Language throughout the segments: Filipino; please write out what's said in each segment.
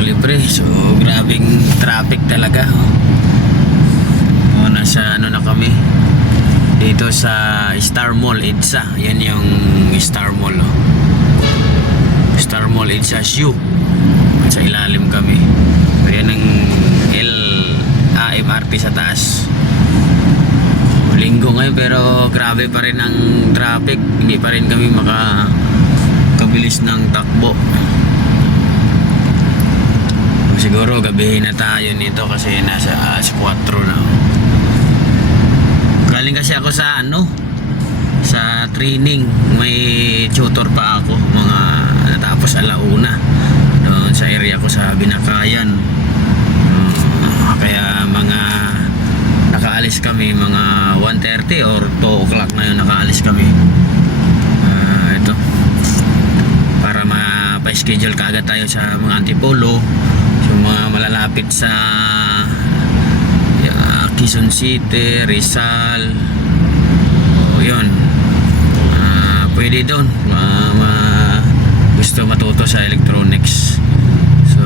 kalibre. So grabing traffic talaga, nasa ano na kami dito sa Star Mall EDSA. Yan yung Star Mall, Star Mall EDSA Shoe. Sa ilalim kami. Ayan ang MRT sa taas. Linggo ngayon pero grabe pa rin ang traffic. Hindi pa rin kami makakabilis ng takbo. Siguro gabihin na tayo nito kasi nasa alas 4 na. Galing kasi ako sa sa training. May tutor pa ako, mga natapos alauna doon sa area ko sa Binakayan. Kaya mga nakaalis kami mga 1:30 or 2 o'clock na yun, nakaalis kami. Ito para mapa-schedule kaagad tayo sa mga Antipolo, so mga malalapit sa Quezon City, Rizal, yun. Pwede doon gusto matuto sa electronics. So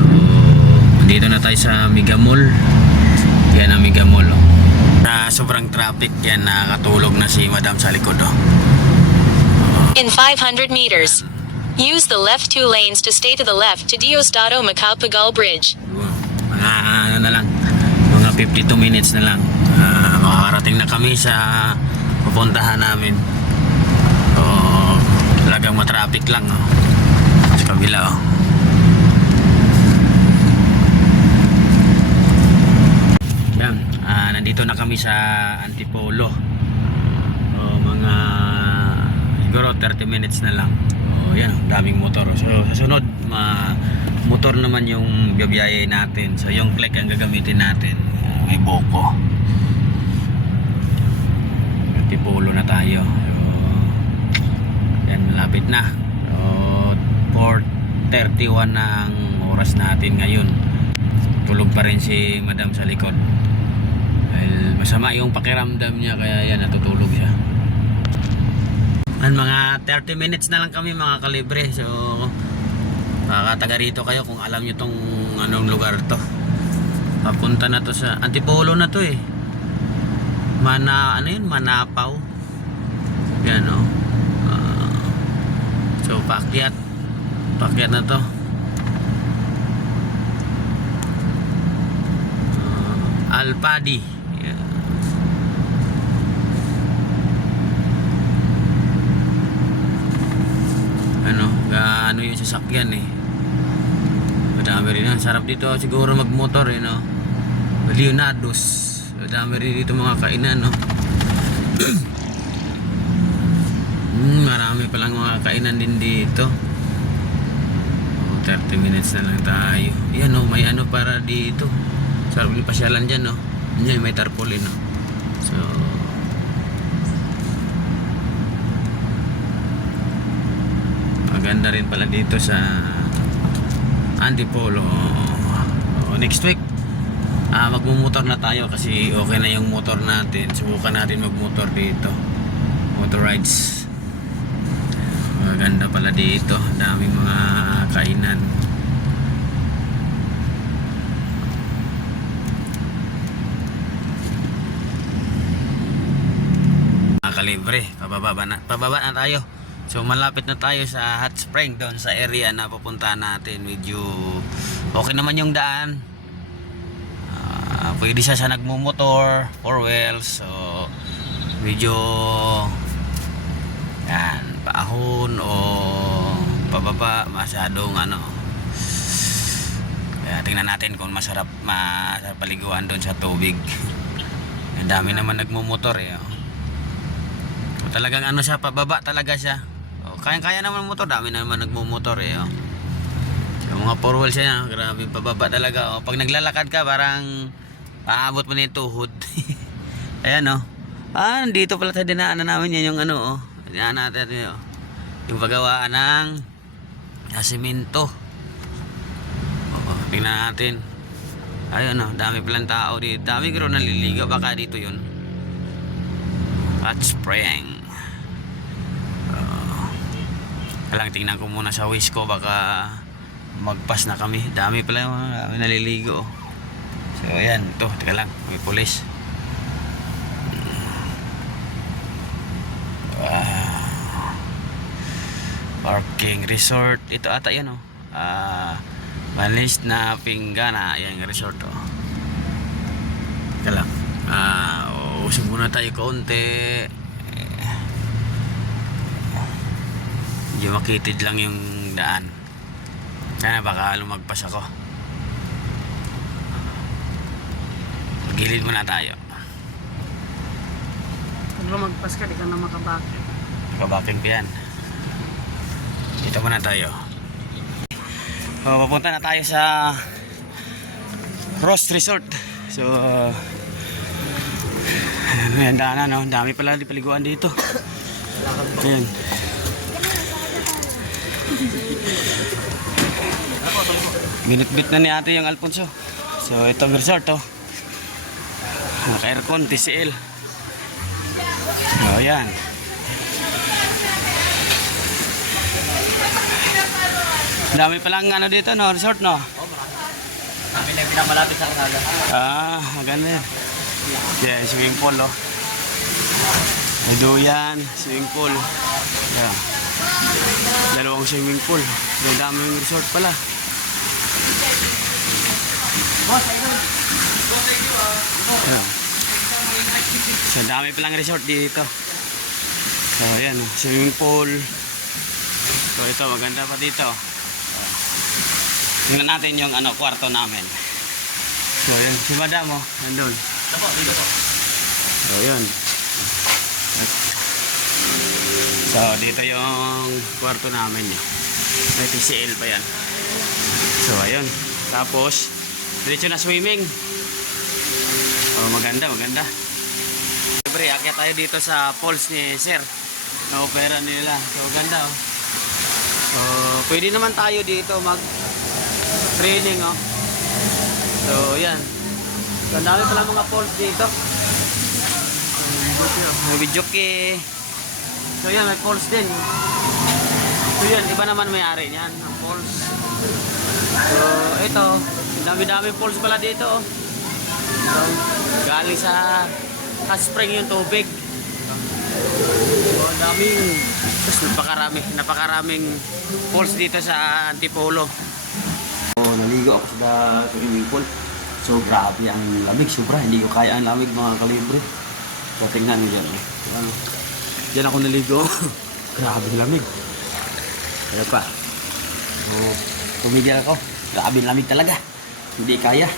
dito na tayo sa Mega Mall. Yan ang Mega Mall, sobrang traffic yan, nakakatulog na si Madam sa likod, In 500 meters, use the left 2 lanes to stay to the left to Diosdado Macau Pagal Bridge. Mga ano na lang, mga 52 minutes na lang, makakarating na kami sa pupuntahan namin. So talagang matraffic lang, sa kabila, yan. Nandito na kami sa Antipolo. Mga siguro 30 minutes na lang. Yan, daming motor. So sa sunod, motor naman yung biyahe natin. So yung click ang gagamitin natin. May Boko. Antipolo na tayo. So, yan, malapit na. So 4:31 na ang oras natin ngayon. Tulog pa rin si Madam sa likod. Dahil masama yung pakiramdam niya, kaya yan, natutulog siya. Mga 30 minutes na lang kami, mga kalibre. So makakataga rito kayo kung alam nyo tong anong lugar to. Papunta na to sa Antipolo na to, Manapaw. Yan, so paakyat na to. Alpadi. Ano yung sasakyan, madami rin yan. Sarap dito siguro magmotor, Leonados, madami rin dito mga kainan, marami palang mga kainan din dito. 30 minutes na lang tayo. Yan, may para dito. Sarap yung pasyalan dyan, Yan, may tarpaulin, So maganda rin pala dito sa Antipolo. Next week magmumotor na tayo kasi okay na yung motor natin. Subukan natin magmotor dito, motor rides. Maganda pala dito, daming mga kainan. Kalibre, pababa na tayo. So malapit na tayo sa Hot Spring, doon sa area na pupuntahan natin. Medyo okay naman yung daan. Pwede siya sa nagmumotor, 4 wheels. So medyo yan, paahon o pababa, masyadong kaya tingnan natin kung masarap paliguan doon sa tubig. Ang dami naman nagmumotor, So, talagang siya, pababa talaga siya. Kaya naman motor, dami naman nagmumotor, So, mga 4 wheels siya, grabe pababa talaga. Pag naglalakad ka, parang paabot mo na yung tuhod. Ayan, dito pala tayo dinaanan namin yan, yung dinaanan natin, yung paggawaan ng simento. Tingnan natin. Ayun, dami palang tao dito. Dami gano'n naliligaw, baka dito yun. Hot Spring. Kalang tingnan ko muna sa wish ko, baka magpas na kami. Dami pala yung mga naliligo. So ayan, ito, teka lang, may pulis. Parking resort. Ito ata yan oh. Manis na Pinggana. Ayan yung resort oh. Teka lang. Usog muna tayo kaunti. Medyo makitid lang yung daan. Kaya baka lumagpas ako. Gilid muna tayo. Pag lumagpas ka, di ka na makabakit. Nakabaking pa yan. Dito muna tayo. Papunta na tayo sa Ross Resort. So ayan, daanan no. Dami pala di paliguan dito. Ayan. Binit-bit na ni ate yung Alfonso. So itong resort oh. Naka-aircon, TCL. So ayan. Dami palang ano dito no, resort no. Kami na yung pinamalapit sa kasada. Maganda yan. Yeah, swimming pool oh. May duyan, swimming pool. Yeah. Dalawang swimming pool. May daming resort pala. Yeah. So dami palang resort dito. So ayan oh, swimming pool. So ito maganda pa dito. Tingnan natin yung ano, kwarto namin. So yun, si madam oh, nandun. Dito po. So yun. So dito yung kwarto namin eh. May TCL pa yan. So ayun. Tapos diretso na swimming. Oh, maganda, maganda. Siyempre, akyat tayo dito sa falls ni Sir. Na-opera nila. So ganda oh. So pwede naman tayo dito mag training oh. So yan. So ang dami pala mga falls dito. May videoke. So yan, may falls din. So yan, iba naman may-ari niyan, ang falls. So ito, dami-dami falls pala dito oh. So galing sa hot spring yung tubig. So ang daming, napakaraming falls dito sa Antipolo. Naligo ako sa swimming pool. So grabe ang lamig, sobra. Hindi ko kaya ang lamig mga kalibre. So tingnan nyo dyan. Ano? Diyan ako naligo. Grabe ang lamig. Kaya pa. So tumigil ako. Grabe ang lamig talaga. Hindi kaya.